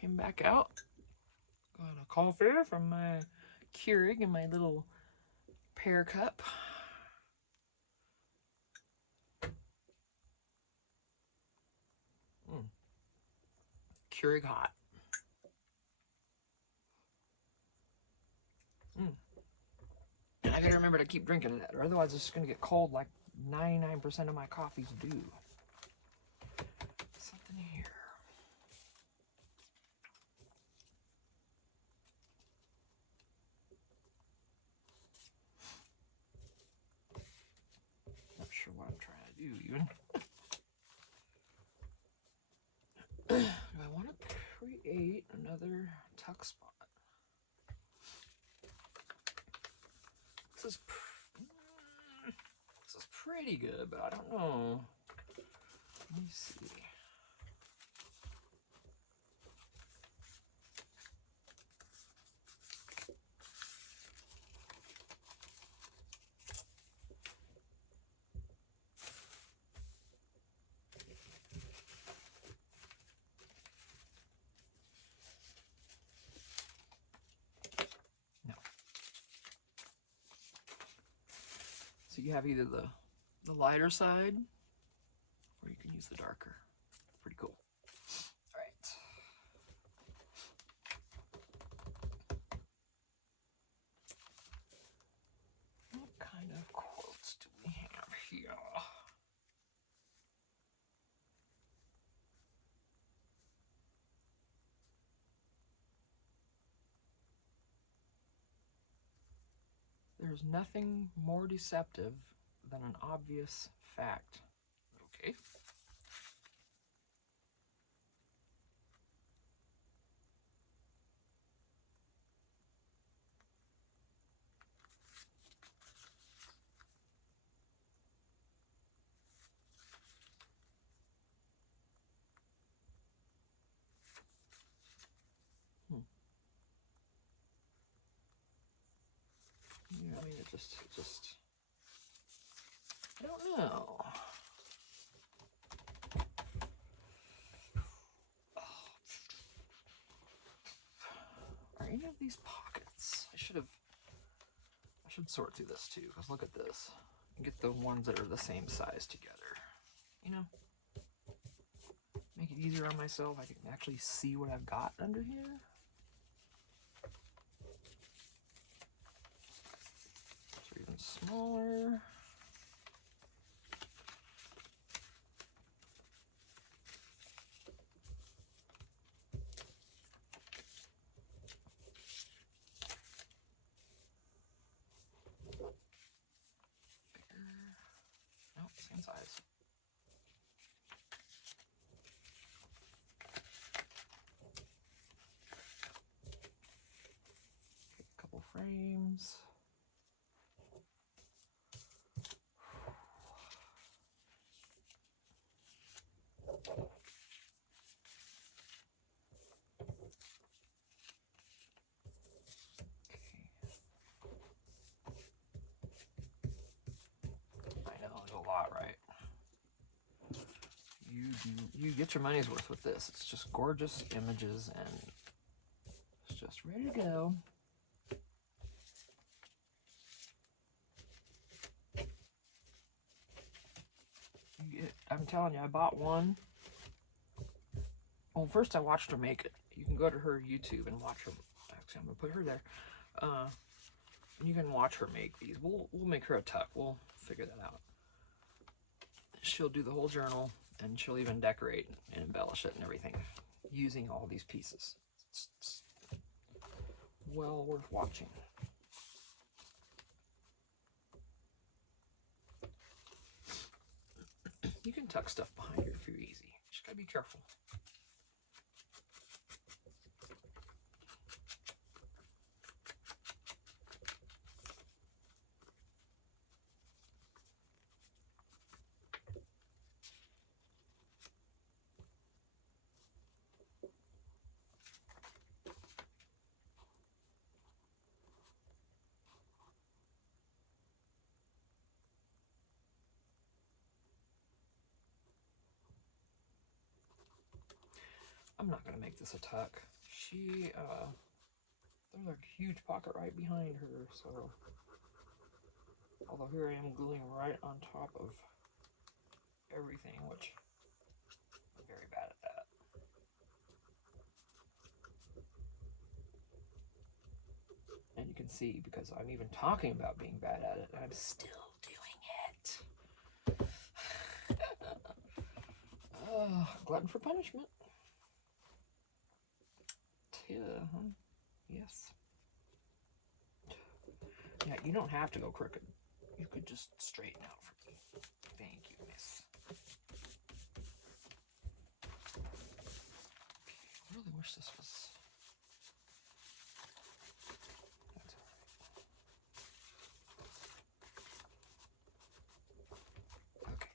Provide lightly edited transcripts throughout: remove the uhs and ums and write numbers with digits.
Came back out. Got a coffee from my Keurig in my little pear cup. Keurig hot. And I gotta remember to keep drinking that, or otherwise it's just gonna get cold like 99% of my coffees do. Something here. Not sure what I'm trying to do even. Do I want to create another tuck spot? This is pretty good, but I don't know. Let me see. No. So you have either the lighter side, or you can use the darker. Pretty cool. All right. What kind of quotes do we have here? There's nothing more deceptive than an obvious fact. Okay. Yeah, I mean, it just, I don't know. Are any of these pockets? I should sort through this too, because look at this. Get the ones that are the same size together. You know? Make it easier on myself. I can actually see what I've got under here. So even smaller. Nope, same size. A couple frames. I know, it's a lot, right? You get your money's worth with this. It's just gorgeous images and it's just ready to go. I'm telling you, I bought one. Well, first I watched her make it. You can go to her YouTube and watch her. Actually, I'm gonna put her there. You can watch her make these. We'll make her a tuck. We'll figure that out. She'll do the whole journal, and she'll even decorate and embellish it and everything using all these pieces. It's well worth watching. You can tuck stuff behind here if you're easy. Just gotta be careful. I'm not going to make this a tuck. She, there's a huge pocket right behind her, so, although here I am gluing right on top of everything, which I'm very bad at that. And you can see, because I'm even talking about being bad at it, I'm still doing it. Glutton for punishment. Yes. Yeah, you don't have to go crooked. You could just straighten out for me. Thank you, miss. I really wish this was... That's all right. Okay.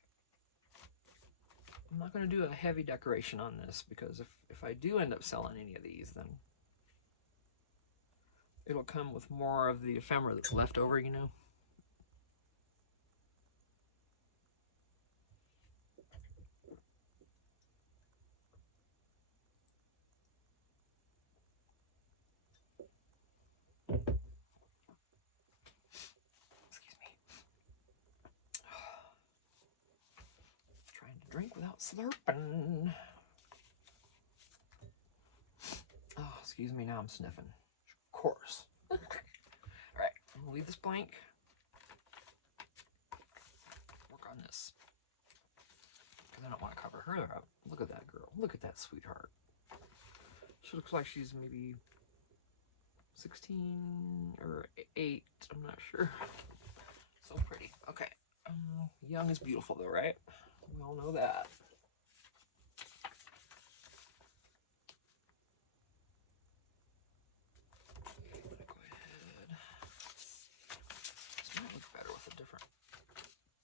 I'm not going to do a heavy decoration on this, because if I do end up selling any of these, then it'll come with more of the ephemera that's left over, you know? Excuse me. Trying to drink without slurping. Oh, excuse me, now I'm sniffing. Of course. Alright, I'm gonna leave this blank. Work on this. Because I don't want to cover her up. Look at that girl. Look at that sweetheart. She looks like she's maybe 16 or 8. I'm not sure. So pretty. Okay. Young is beautiful though, right? We all know that. Go ahead. This might look better with a different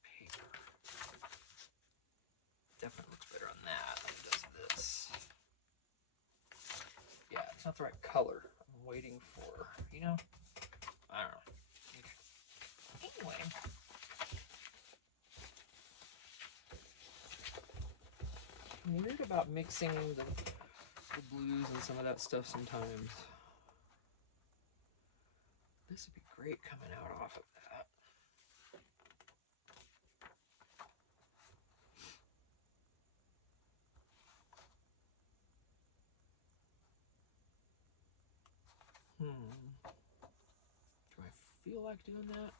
paper. Definitely looks better on that than it does this. Yeah, it's not the right color. I'm waiting for, you know, I don't know. Okay. Anyway. I'm weird about mixing the blues and some of that stuff sometimes. This would be great coming out off of that. Do I feel like doing that?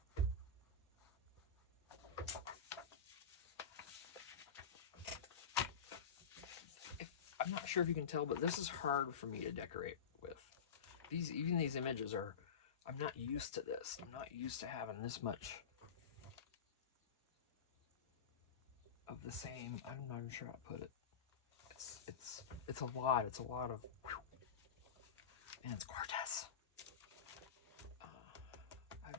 I'm not sure if you can tell, but this is hard for me to decorate with. Even these images are, I'm not used to this. I'm not used to having this much of the same. I'm not even sure how to put it. It's a lot. It's a lot of, and it's gorgeous.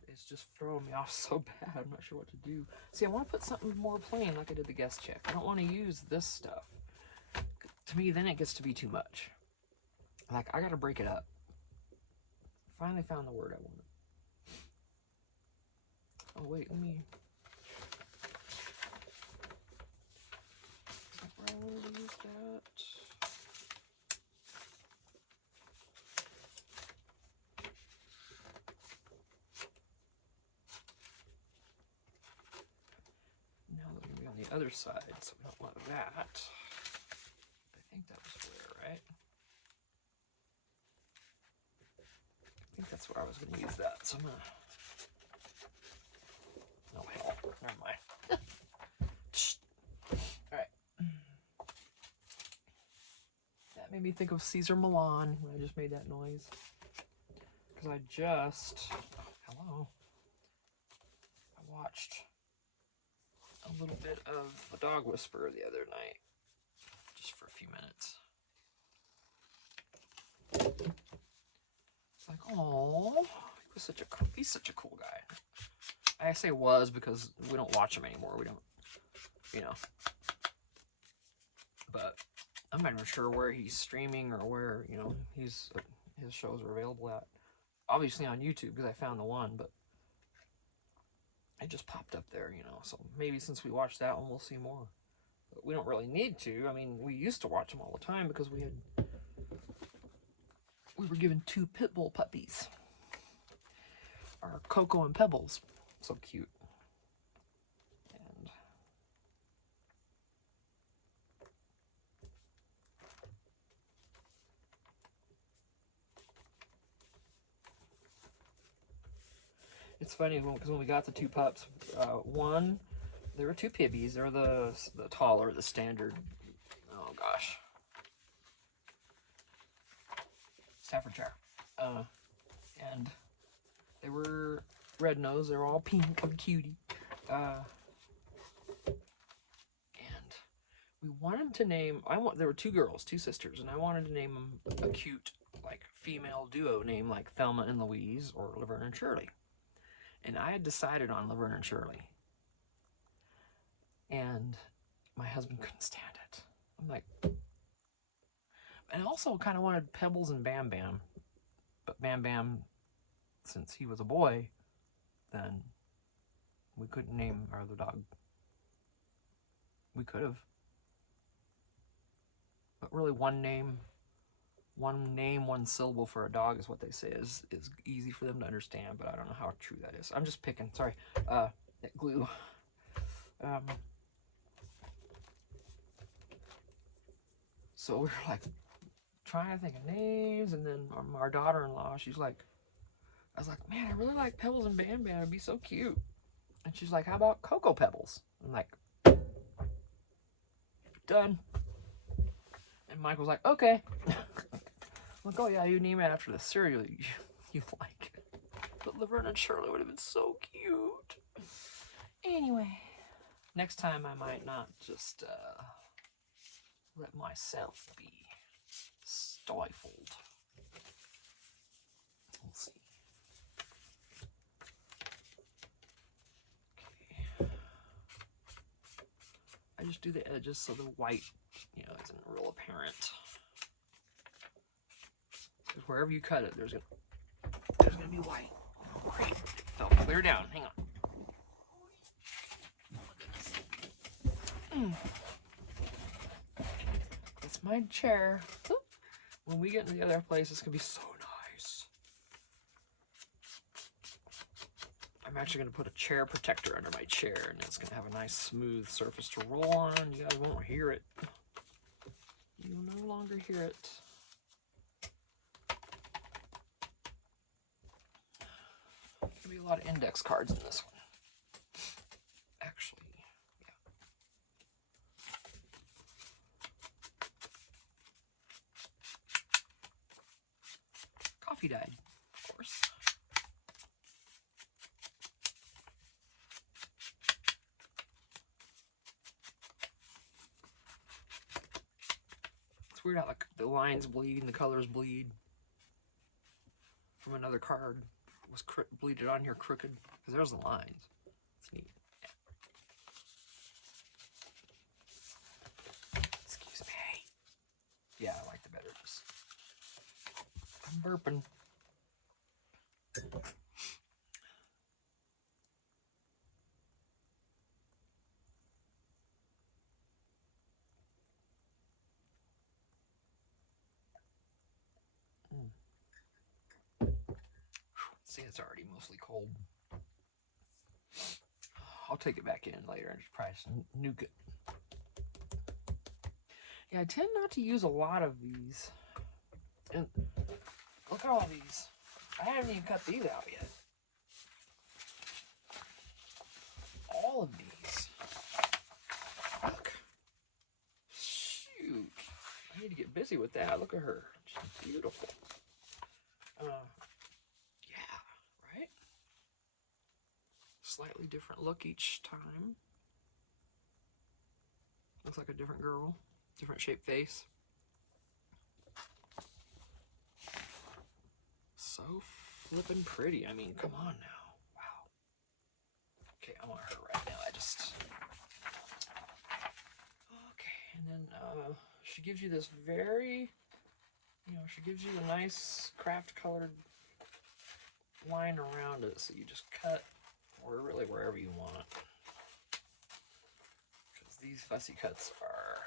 It's just throwing me off so bad. I'm not sure what to do. See, I want to put something more plain like I did the guest check. I don't want to use this stuff. To me, then it gets to be too much. Like, I got to break it up. Finally found the word I wanted. Oh, wait, let me... Is that where I wanted to use that? Now we're going to be on the other side, so we don't want that. I think that was where, right? I think that's where I was going to use that, so I'm going to... Oh, hell, never mind. Alright. That made me think of Caesar Milan when I just made that noise. Because I just... Hello. I watched a little bit of The Dog Whisperer the other night. Just for a few minutes. It's like, oh, he's such a cool guy. I say was because we don't watch him anymore. We don't, you know. But I'm not even sure where he's streaming or where, you know, his shows are available at. Obviously on YouTube because I found the one, but it just popped up there, you know. So maybe since we watched that one, we'll see more. But we don't really need to. I mean, we used to watch them all the time because we had we were given 2 pit bull puppies. Our Coco and Pebbles. So cute. And it's funny because when we got the 2 pups, one, there were 2 pibbies. They're the taller, the standard. Oh gosh, Staffordshire. And they were red nose. They're all pink and cutie. And we wanted to name. There were 2 girls, 2 sisters, and I wanted to name them a cute, like female duo name, like Thelma and Louise or Laverne and Shirley. And I had decided on Laverne and Shirley. And my husband couldn't stand it. I'm like, and I also kind of wanted Pebbles and Bam Bam. But Bam Bam, since he was a boy, then we couldn't name our other dog. We could have. But really one name, one syllable for a dog is what they say is easy for them to understand, but I don't know how true that is. I'm just picking, sorry. That glue. So we were like trying to think of names, and then our daughter-in-law, she's like, I was like, man, I really like Pebbles and Bam Bam. It'd be so cute. And she's like, how about Cocoa Pebbles? I'm like, done. And Michael's like, okay. I'm like, oh yeah, you name it after the cereal you like. But Laverne and Shirley would have been so cute. Anyway, next time I might not just let myself be stifled. We'll see. Okay. I just do the edges so the white, isn't real apparent. Because wherever you cut it, there's gonna be white. Oh, great. It fell clear down. Hang on. Oh my goodness. It's my chair. When we get into the other place, it's gonna be so nice. I'm actually gonna put a chair protector under my chair, and it's gonna have a nice smooth surface to roll on. You guys won't hear it. You will no longer hear it. There's gonna be a lot of index cards in this one. Actually, yeah. Coffee dyed, of course. It's weird how the lines bleed and the colors bleed from another card. Was bleeded on here crooked because there's the lines. It's neat. Yeah. Excuse me. Yeah, I like the better. I'm burping. See, it's already mostly cold. I'll take it back in later and just probably nuke it. Yeah, I tend not to use a lot of these. And look at all these. I haven't even cut these out yet. All of these. Look. Shoot. I need to get busy with that. Look at her. She's beautiful. Yeah, right? Slightly different look each time. Looks like a different girl. Different shaped face. So flippin' pretty. I mean, come on now. Wow. Okay, I'm on her right now. Okay, and then she gives you this very, she gives you a nice craft colored line around it. So you just cut, or really wherever you want. Because these fussy cuts are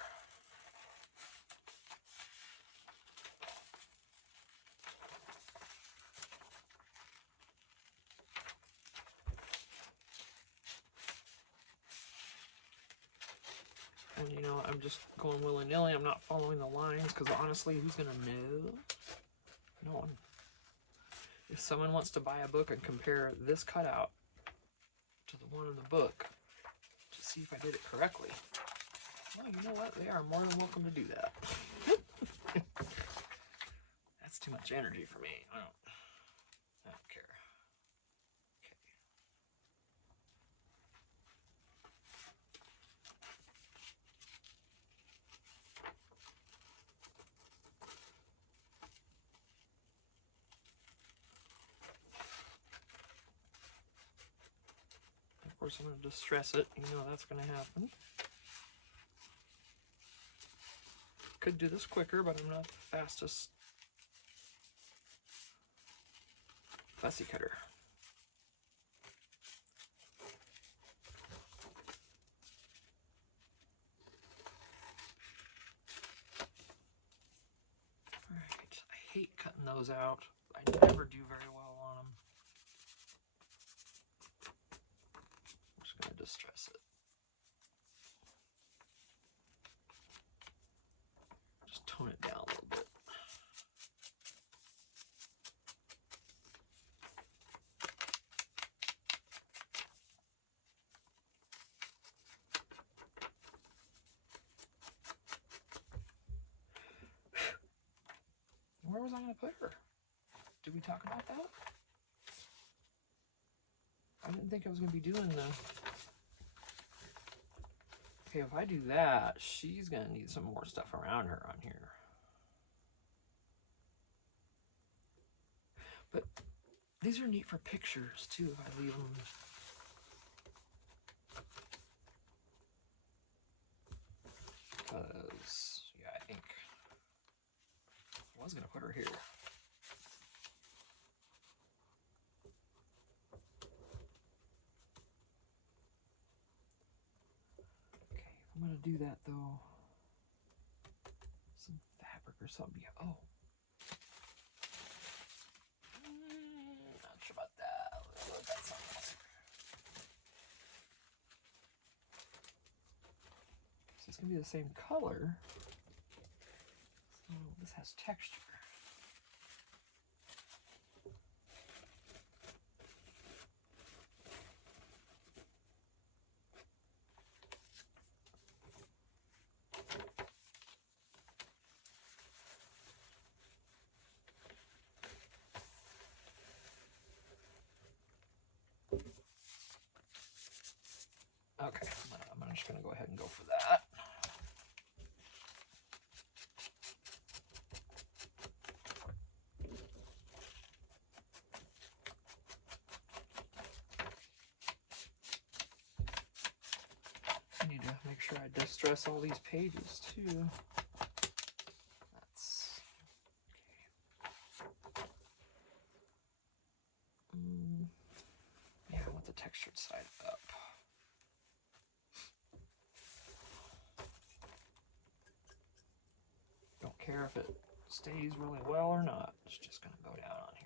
And, you know, I'm just going willy-nilly. I'm not following the lines because honestly, who's going to know? No one. If someone wants to buy a book and compare this cutout to the one in the book to see if I did it correctly, well, you know what? They are more than welcome to do that. That's too much energy for me. I don't care. Okay. Of course, I'm going to distress it. You know that's going to happen. Could do this quicker, but I'm not the fastest fussy cutter. Alright, I hate cutting those out. I never do very well on them. I'm just going to distress it. Just tone it down a little bit. Where was I going to put her? Did we talk about that? I didn't think I was going to be doing the... Okay, if I do that, she's going to need some more stuff around her on here. But these are neat for pictures, too, if I leave them. Because, yeah, I think I was going to put her here. Okay, if I'm going to do that, though, some fabric or something. Oh. Not sure about that. Let's look at something else. So it's going to be the same color. So this has texture. Okay, I'm just going to go ahead and go for that. I need to make sure I distress all these pages too. That's okay. Yeah, I want the textured side up. Don't care if it stays really well or not. It's just going to go down on here.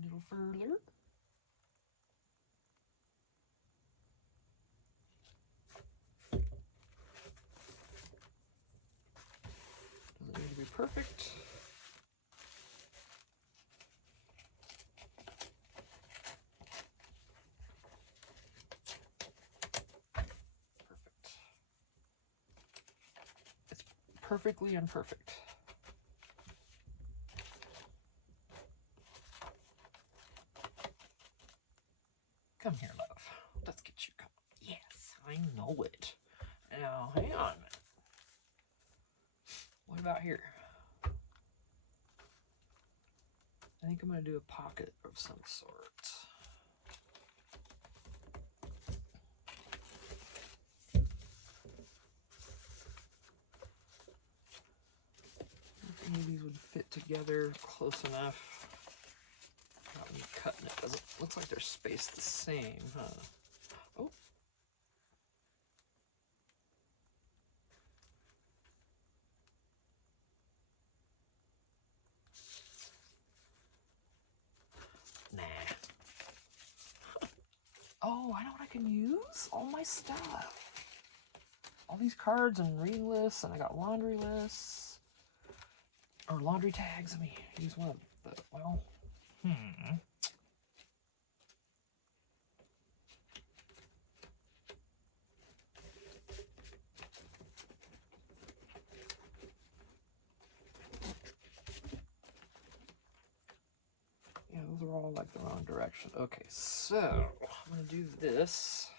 A little further. Doesn't need to be perfect. Perfect. It's perfectly imperfect. Come here, love. Let's get you come. Yes, I know it. Now, hang on a minute. What about here? think I'm going to do a pocket of some sort. If any of these would fit together close enough. Not me cutting it. Doesn't looks like they're spaced the same, huh? Oh. Nah. Oh, I know what I can use? All my stuff. All these cards and reading lists, and I got laundry lists. Or laundry tags. Let me use one of the, well, yeah, those are all like the wrong direction. Okay, so I'm going to do this.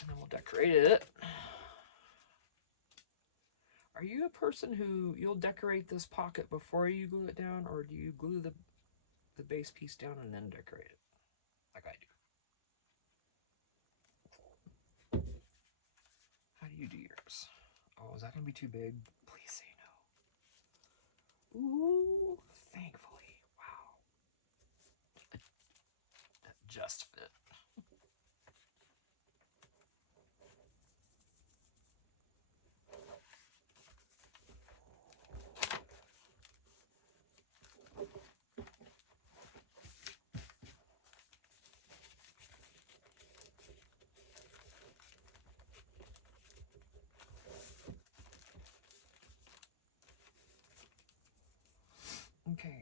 And then we'll decorate it. Are you a person who, you'll decorate this pocket before you glue it down, or do you glue the base piece down and then decorate it, like I do? How do you do yours? Oh, is that going to be too big? Please say no. Ooh, thankfully. Wow. That just fit. Okay.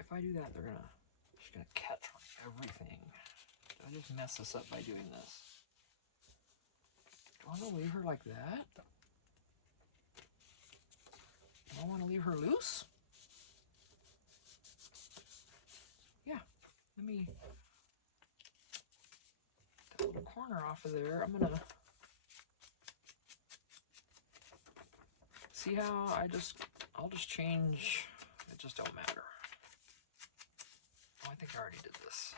If I do that, she's gonna catch on everything. Did I just mess this up by doing this? Do I want to leave her like that? Do I want to leave her loose? Yeah. Let me get that little corner off of there. I'm gonna see how I'll just change. It just don't matter. Oh, I think I already did this.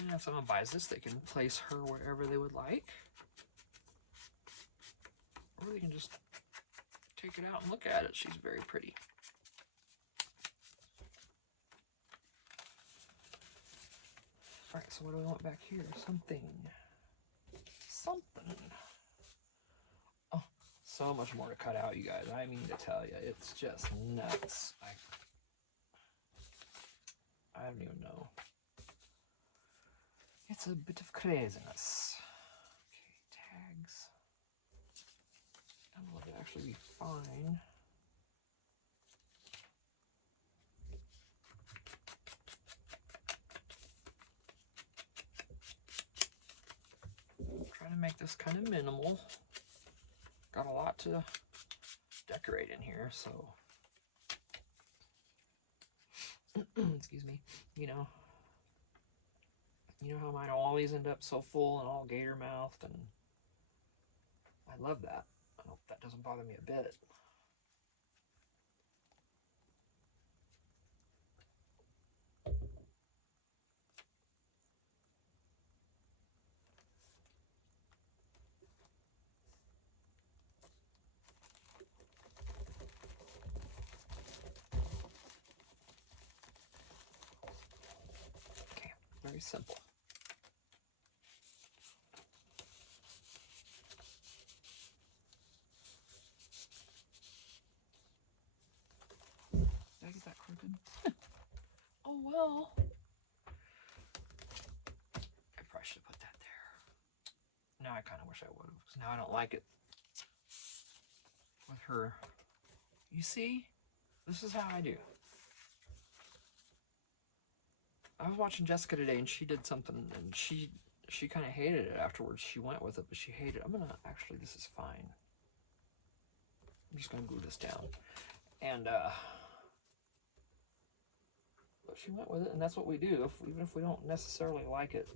And if someone buys this, they can place her wherever they would like. Or they can just take it out and look at it. She's very pretty. Alright, so what do I want back here? Something. Oh, so much more to cut out, you guys. I mean to tell you, it's just nuts. I don't even know. It's a bit of craziness. Okay, tags. I don't know if it'd actually be fine. I'm trying to make this kind of minimal. Got a lot to decorate in here, so excuse me. You know how mine always end up so full and all gator mouthed, and I love that. I hope that doesn't bother me a bit. Very simple. Did I get that crooked? Oh well. I probably should have put that there. Now I kind of wish I would have, because now I don't like it with her. You see? This is how I do. I was watching Jessica today, and she did something, and she kind of hated it afterwards. She went with it, but she hated it. I'm gonna, actually, this is fine. I'm just gonna glue this down. And, but she went with it, and that's what we do, even if we don't necessarily like it.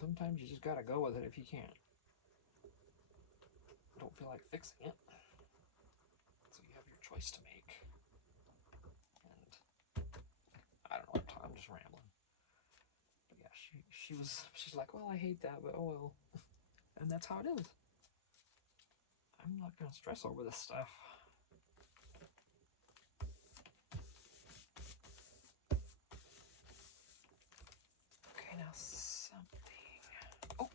Sometimes you just gotta go with it if you can't. Don't feel like fixing it. So you have your choice to make. And I don't know what I'm just rambling. But yeah, she's like, well, I hate that, but oh well. And that's how it is. I'm not gonna stress over this stuff. Okay, now something. Oh.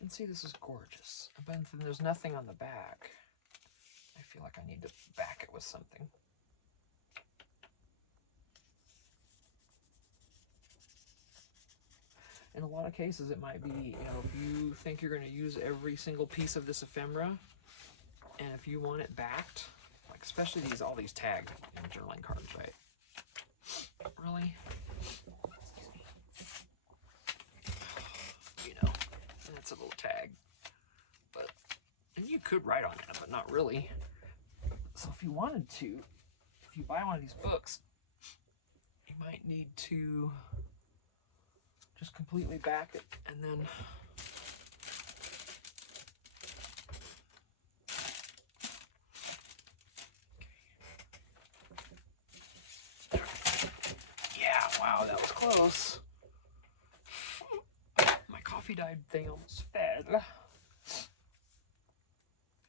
And see, this is gorgeous. But there's nothing on the back. I feel like I need to back it with something. In a lot of cases, it might be, you know, if you think you're going to use every single piece of this ephemera, and if you want it backed, like especially all these tagged journaling cards, right? Really? You know, and it's a little tag. But, and you could write on it, but not really. So if you wanted to, if you buy one of these books, you might need to just completely back it, and then yeah, wow, that was close. My coffee dyed thing almost fed.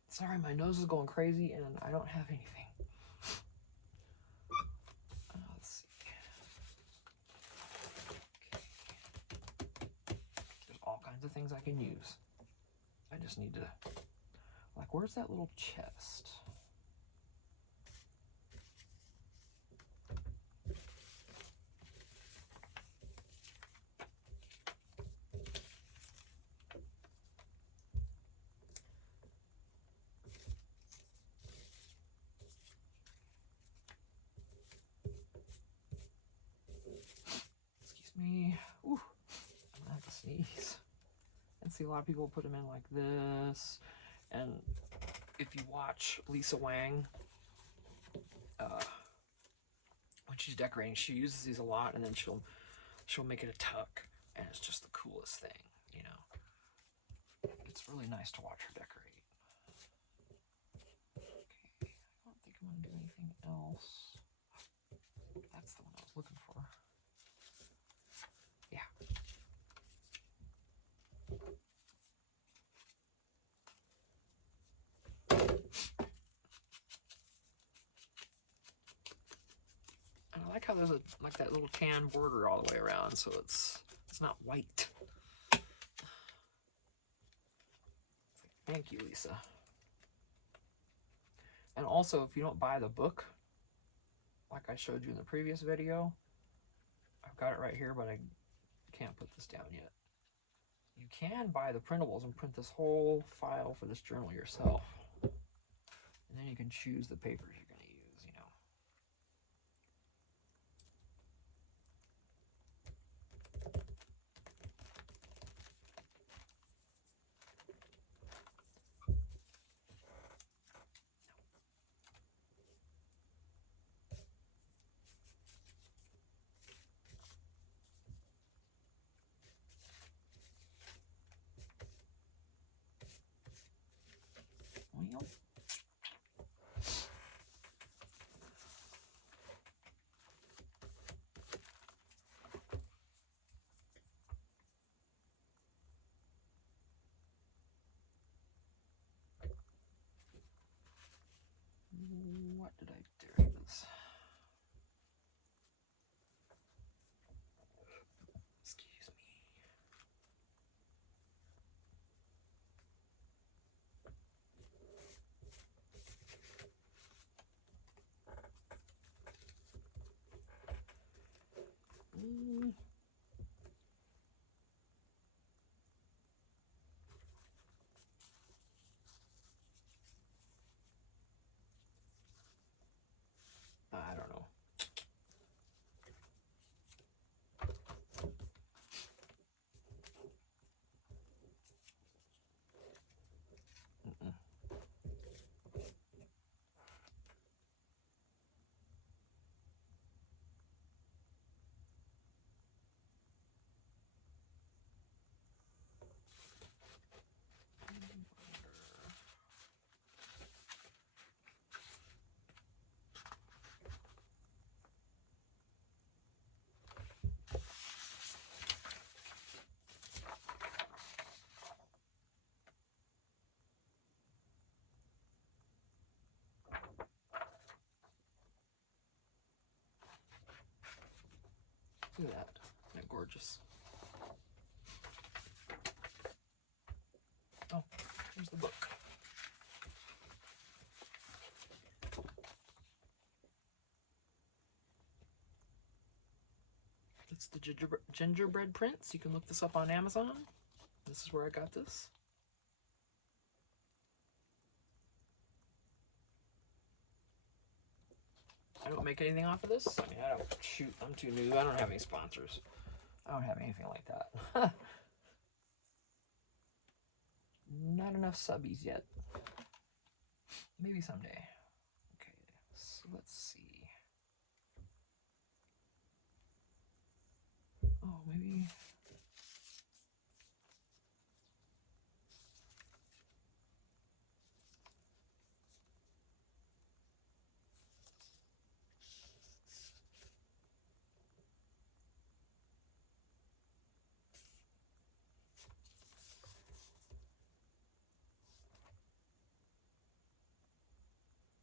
Sorry, my nose is going crazy and I don't have anything. Let's see. Okay. There's all kinds of things I can use. I just need to, like, where's that little chest? Excuse me. Ooh, I'm gonna have to sneeze. And see, a lot of people put them in like this. And if you watch Lisa Wang, when she's decorating, she uses these a lot, and then she'll make it a tuck, and it's just the coolest thing, you know. It's really nice to watch her decorate. Okay, I don't think I'm gonna do anything else. That's the one I was looking for. Yeah. And I like how there's like that little tan border all the way around, so it's not white. Thank you, Lisa. And also, if you don't buy the book, like I showed you in the previous video, I've got it right here, but I can't put this down yet. You can buy the printables and print this whole file for this journal yourself. And then you can choose the papers you're going to use, you know. Well, Look at that. Isn't that gorgeous? Oh, here's the book. It's the Gingerbread Prince. You can look this up on Amazon. This is where I got this. I don't make anything off of this. I mean, I don't shoot. I'm too new. I don't have any sponsors. I don't have anything like that. Not enough subbies yet. Maybe someday. Okay, so let's see. Oh, maybe.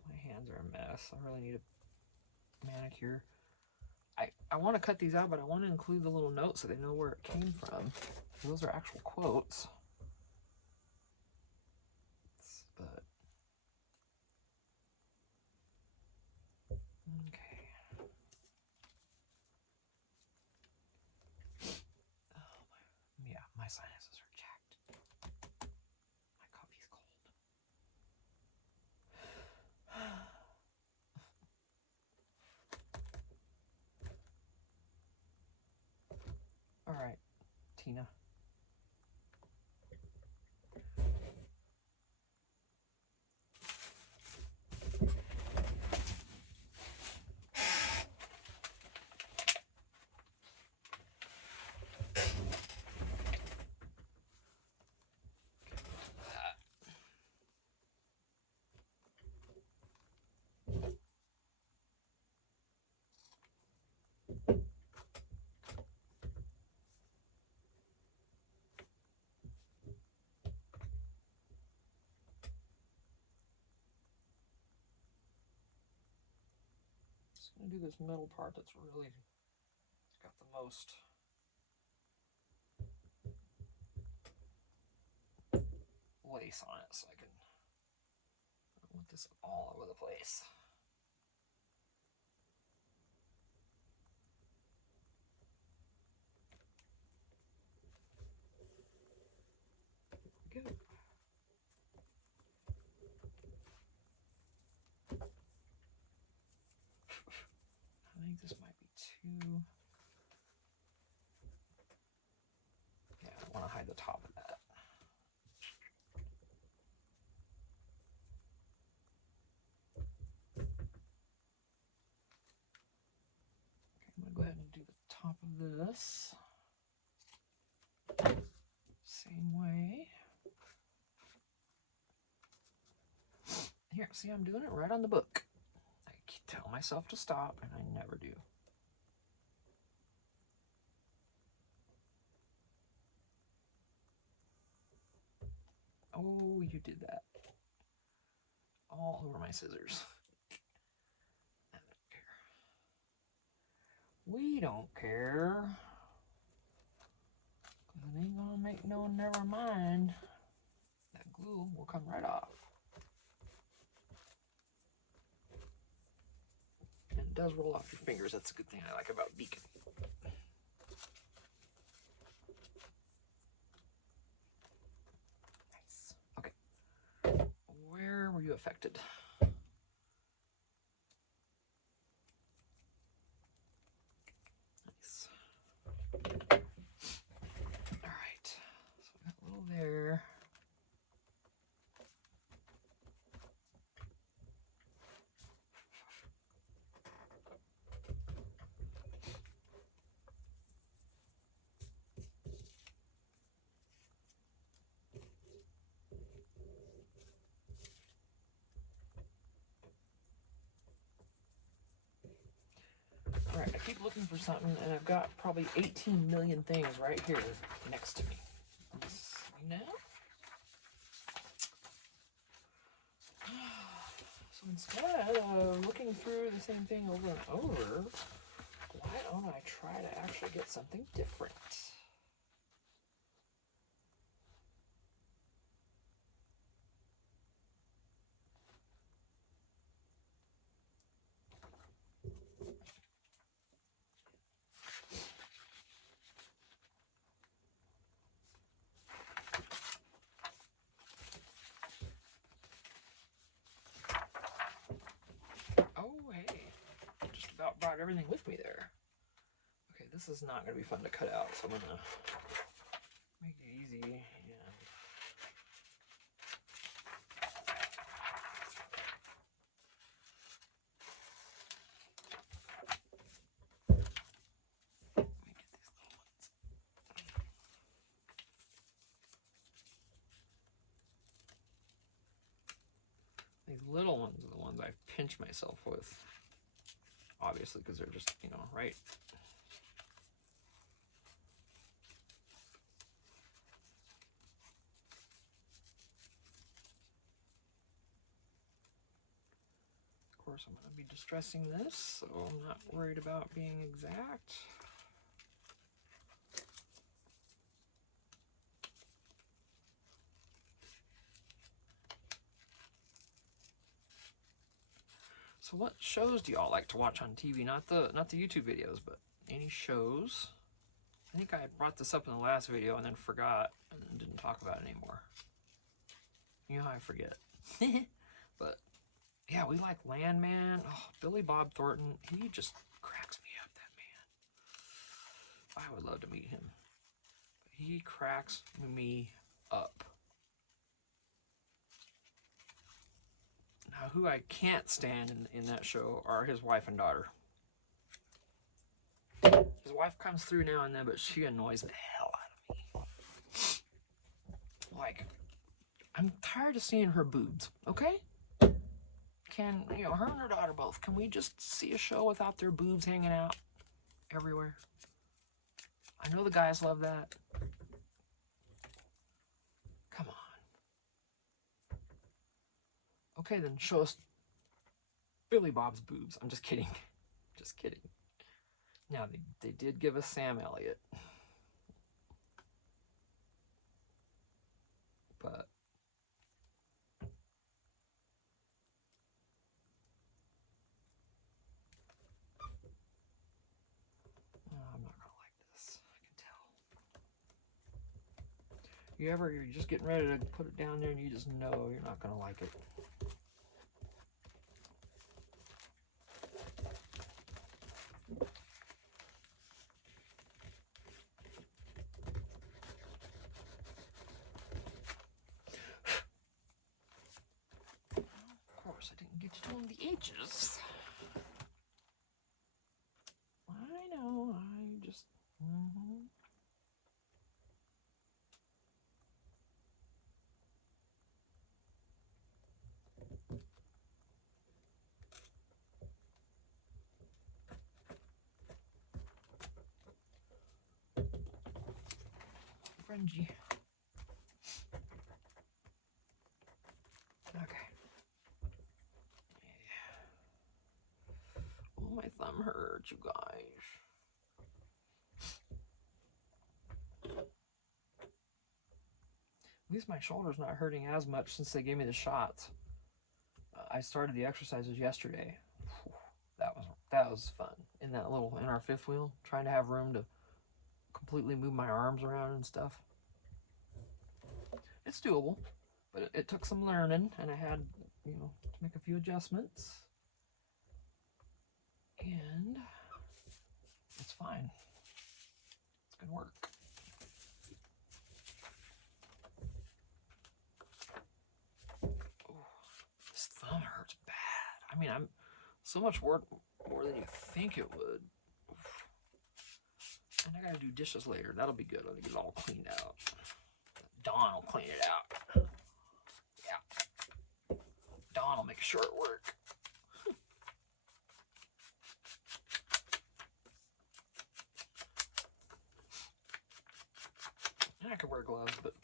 My hands are a mess. I really need a manicure. I want to cut these out, but I want to include the little notes so they know where it came from. Those are actual quotes. But okay. Oh, yeah, my sinuses are jacked. My coffee's cold. All right, Tina. Just gonna do this middle part that's really got the most lace on it, so I want this all over the place. There we go. I think this might be too. Yeah, I want to hide the top of that. Okay, I'm going to go ahead and do the top of this. Same way. Here, see, I'm doing it right on the book. I tell myself to stop, and I never do. Oh, you did that. All over my scissors. I don't care. We don't care. Because it ain't gonna make no never mind. That glue will come right off. And it does roll off your fingers. That's a good thing I like about Beacon. Nice. Okay. Where were you affected? Nice. All right. So we got a little there. All right, I keep looking for something, and I've got probably 18 million things right here next to me. You know? So instead of looking through the same thing over and over, why why don't I try to actually get something different? Oh, hey, just about brought everything with me there. Okay, this is not going to be fun to cut out, so I'm going to make it easy. And these little ones are the ones I pinch myself with, obviously, because they're just, you know, right. Of course, I'm going to be distressing this, so I'm not worried about being exact. So what shows do y'all like to watch on TV? Not the YouTube videos, but any shows? I think I brought this up in the last video and then forgot and then didn't talk about it anymore. You know how I forget. But yeah, we like Landman. Oh, Billy Bob Thornton. He just cracks me up, that man. I would love to meet him. He cracks me up. Now, who I can't stand in that show are his wife and daughter. His wife comes through now and then, but she annoys the hell out of me. Like, I'm tired of seeing her boobs, okay? Can, you know, her and her daughter both, can we just see a show without their boobs hanging out everywhere? I know the guys love that. Come on. Okay, then show us Billy Bob's boobs. I'm just kidding. Just kidding. Now, they did give us Sam Elliott. But I'm not gonna like this. I can tell. You're just getting ready to put it down there and you just know you're not gonna like it. Of course, I didn't get to do the edges. I know, I just... Fringy. Okay. Yeah. Oh, my thumb hurts, you guys. At least my shoulder's not hurting as much since they gave me the shots. I started the exercises yesterday. That was fun. In our fifth wheel, trying to have room to completely move my arms around and stuff. It's doable, but it took some learning, and I had, you know, to make a few adjustments. And it's fine. It's good work. Oh, this thumb hurts bad. I mean, I'm so much more than you think it would. And I gotta do dishes later. That'll be good. I'll get it all cleaned out. Dawn will clean it out. Yeah. Dawn will make sure it works. I could wear gloves, but...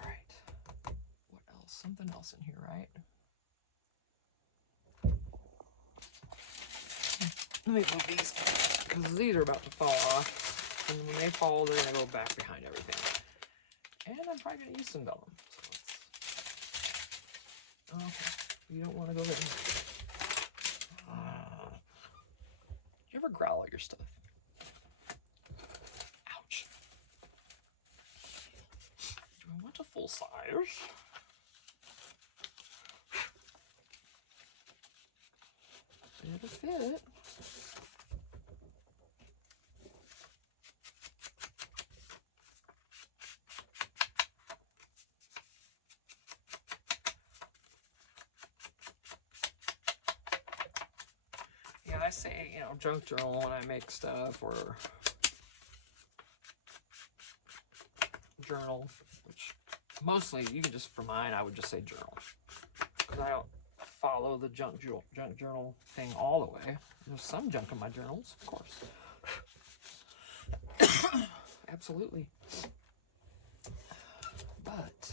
Alright. What else? Something else in here, right? Let me move these, because these are about to fall off. And when they fall, they're going to go back behind everything. And I'm probably going to use some vellum. So okay, you don't want to go there. You ever growl at your stuff? Ouch. Do I want a full size? It'll fit. Yeah, I say, you know, junk journal when I make stuff, or journal, which mostly, you can just, for mine, I would just say journal. Because I don't follow the junk journal thing all the way. There's some junk in my journals, of course. Absolutely. But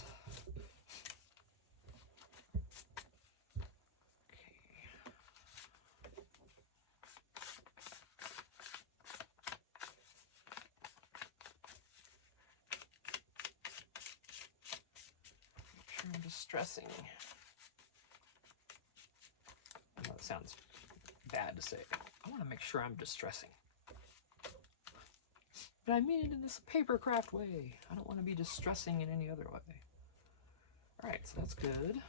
I'm distressing. I know it sounds bad to say. I want to make sure I'm distressing. But I mean it in this papercraft way. I don't want to be distressing in any other way. Alright, so that's good.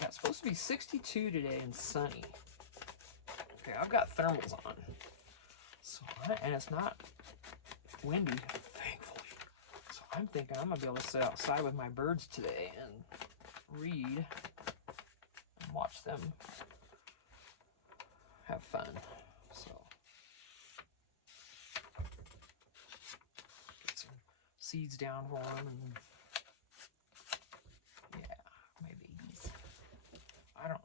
Yeah, it's supposed to be 62 today and sunny. Okay, I've got thermals on. So, and it's not windy, thankfully. So I'm thinking I'm going to be able to sit outside with my birds today and read and watch them have fun. So, get some seeds down for them, and yeah, my babies. I don't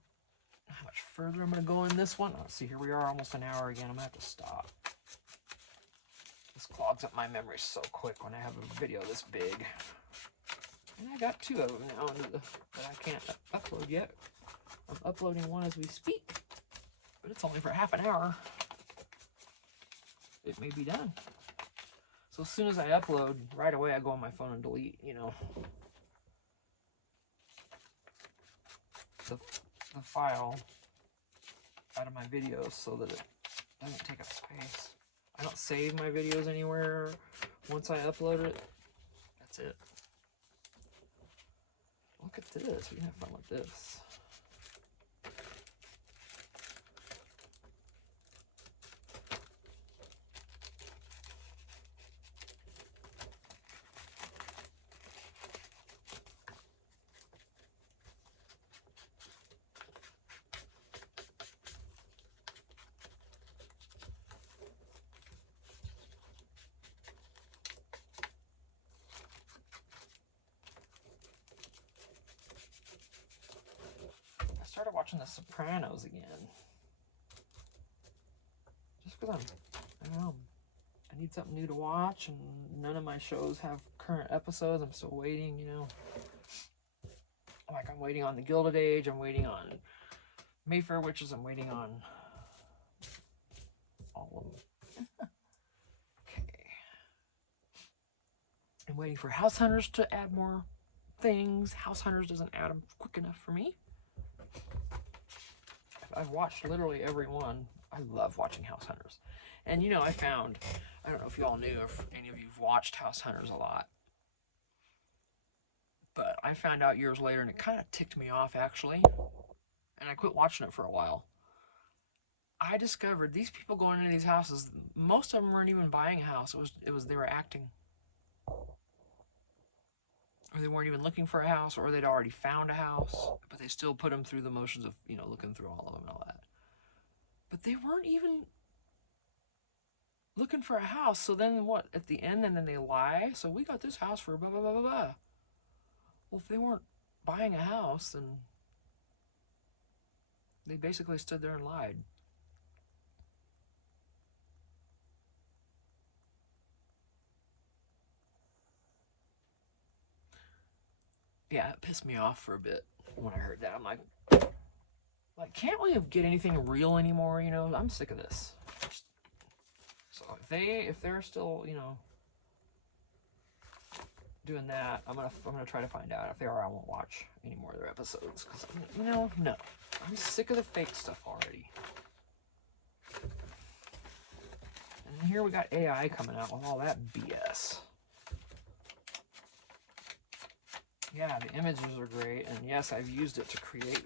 know how much further I'm going to go in this one. Let's see, here we are, almost an hour again. I'm going to have to stop. This clogs up my memory so quick when I have a video this big. And I got 2 of them now that I can't upload yet. I'm uploading one as we speak, but it's only for half an hour. It may be done. So as soon as I upload, right away I go on my phone and delete, you know, the file out of my videos so that it doesn't take up space. I don't save my videos anywhere once I upload it. That's it. Look at this. We can have fun with this. I started watching The Sopranos again. Just because I don't know, I need something new to watch, and none of my shows have current episodes. I'm still waiting, you know. Like, I'm waiting on The Gilded Age, I'm waiting on Mayfair Witches, I'm waiting on all of them. Okay. I'm waiting for House Hunters to add more things. House Hunters doesn't add them quick enough for me. I've watched literally every one. I love watching House Hunters. And you know, I found, I don't know if you all knew, if any of you've watched House Hunters a lot, but I found out years later, and it kind of ticked me off actually, and I quit watching it for a while. I discovered these people going into these houses, most of them weren't even buying a house. It was they were acting. Or they weren't even looking for a house, or they'd already found a house, but they still put them through the motions of, you know, looking through all of them and all that. But they weren't even looking for a house. So then what, at the end, and then they lie? So we got this house for blah, blah, blah, blah, blah. Well, if they weren't buying a house, then They basically stood there and lied. Yeah, it pissed me off for a bit when I heard that. I'm like, can't we get anything real anymore? You know, I'm sick of this. So if they're still, you know, doing that, I'm gonna try to find out. If they are, I won't watch any more of their episodes because, you know, no, I'm sick of the fake stuff already. And here we got AI coming out with all that BS. Yeah, the images are great, and yes, I've used it to create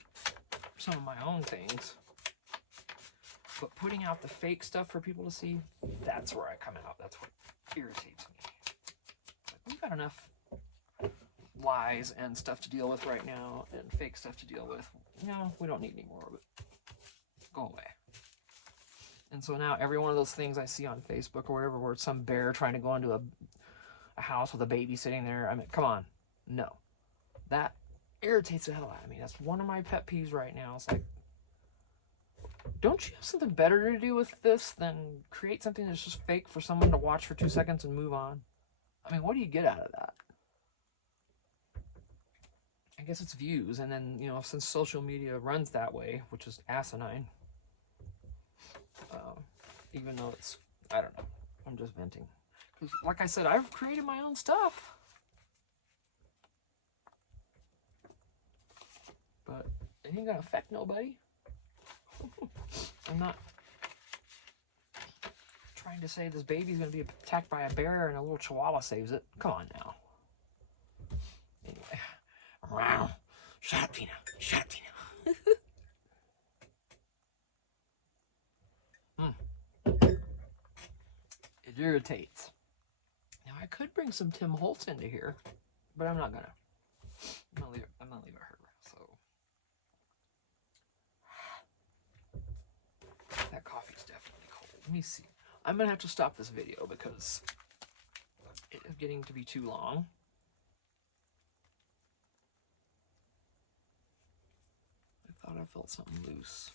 some of my own things. But putting out the fake stuff for people to see, that's where I come out. That's what irritates me. Like, we've got enough lies and stuff to deal with right now, and fake stuff to deal with. No, we don't need any more of it. Go away. And so now every one of those things I see on Facebook or whatever, where it's some bear trying to go into a house with a baby sitting there, I mean, come on. No. That irritates the hell out of me. That's one of my pet peeves right now. It's like, don't you have something better to do with this than create something that's just fake for someone to watch for 2 seconds and move on? I mean, what do you get out of that? I guess it's views, and then, you know, since social media runs that way, which is asinine, even though it's, I don't know, I'm just venting. Because, like I said, I've created my own stuff. But it ain't gonna affect nobody. I'm not trying to say this baby's gonna be attacked by a bear and a little chihuahua saves it. Come on now. Anyway. Wow. Shut up, Tina. Shut up, Tina. It irritates. Now I could bring some Tim Holtz into here, but I'm not gonna. I'm gonna leave it her. So that coffee's definitely cold. Let me see. I'm gonna have to stop this video because it is getting to be too long. I thought I felt something loose.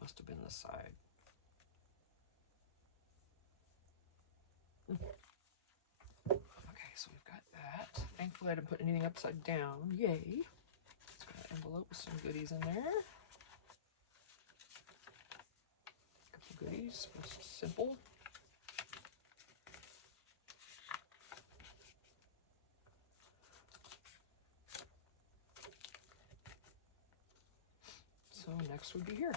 Must have been the side. Okay, so we've got that. Thankfully I didn't put anything upside down. Yay. It's got an envelope with some goodies in there. A couple goodies. Just simple. So next would be here.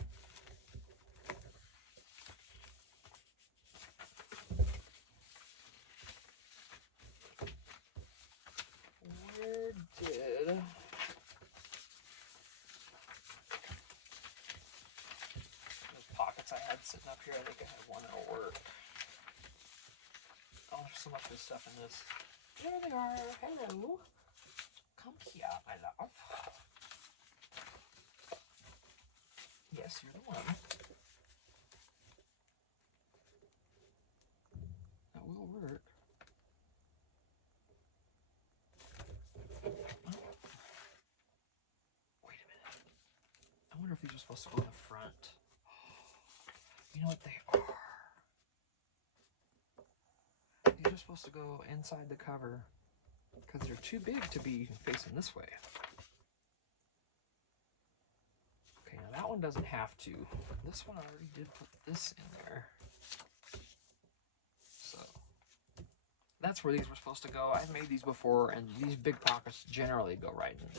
Where did those pockets I had sitting up here? I think I had one that'll work. Oh, there's so much good stuff in this. There they are. Hello. Come here, my love. Yes, you're the one. That will work. Oh. Wait a minute. I wonder if these are supposed to go in the front. You know what they are? These are supposed to go inside the cover because they're too big to be facing this way. Okay, now that one doesn't have to. This one I already did put this in there. So that's where these were supposed to go. I've made these before, and these big pockets generally go right in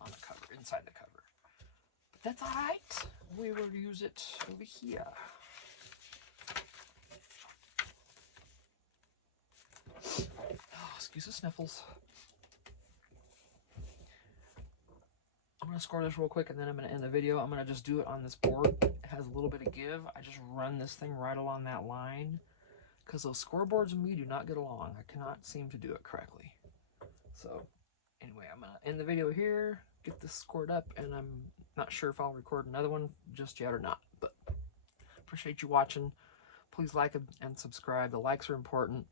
on the cover, inside the cover. But that's all right. We will use it over here. Oh, excuse the sniffles. I'm going to score this real quick, and then I'm going to end the video. I'm going to just do it on this board. It has a little bit of give. I just run this thing right along that line, because those scoreboards and me do not get along. I cannot seem to do it correctly. So anyway, I'm going to end the video here, get this scored up, and I'm not sure if I'll record another one just yet or not. But appreciate you watching. Please like and subscribe. The likes are important.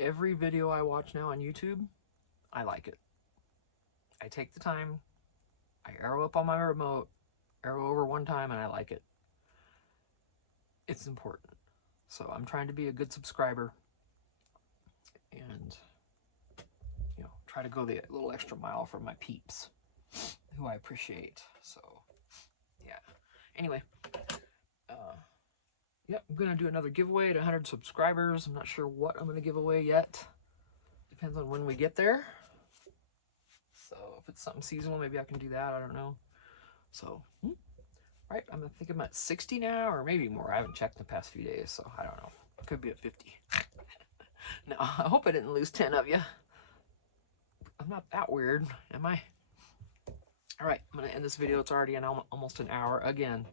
Every video I watch now on YouTube, I like it. I take the time, I arrow up on my remote, arrow over one time, and I like it. It's important. So I'm trying to be a good subscriber and, you know, try to go the little extra mile for my peeps who I appreciate. So, yeah. Anyway, yep, I'm going to do another giveaway to 100 subscribers. I'm not sure what I'm going to give away yet. Depends on when we get there. So if it's something seasonal, maybe I can do that. I don't know. So, right, I think I'm at 60 now, or maybe more. I haven't checked the past few days, so I don't know. Could be at 50. No, I hope I didn't lose 10 of you. I'm not that weird, am I? All right, I'm going to end this video. It's already almost an hour again.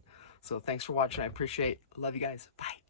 So thanks for watching. I appreciate it. Love you guys. Bye.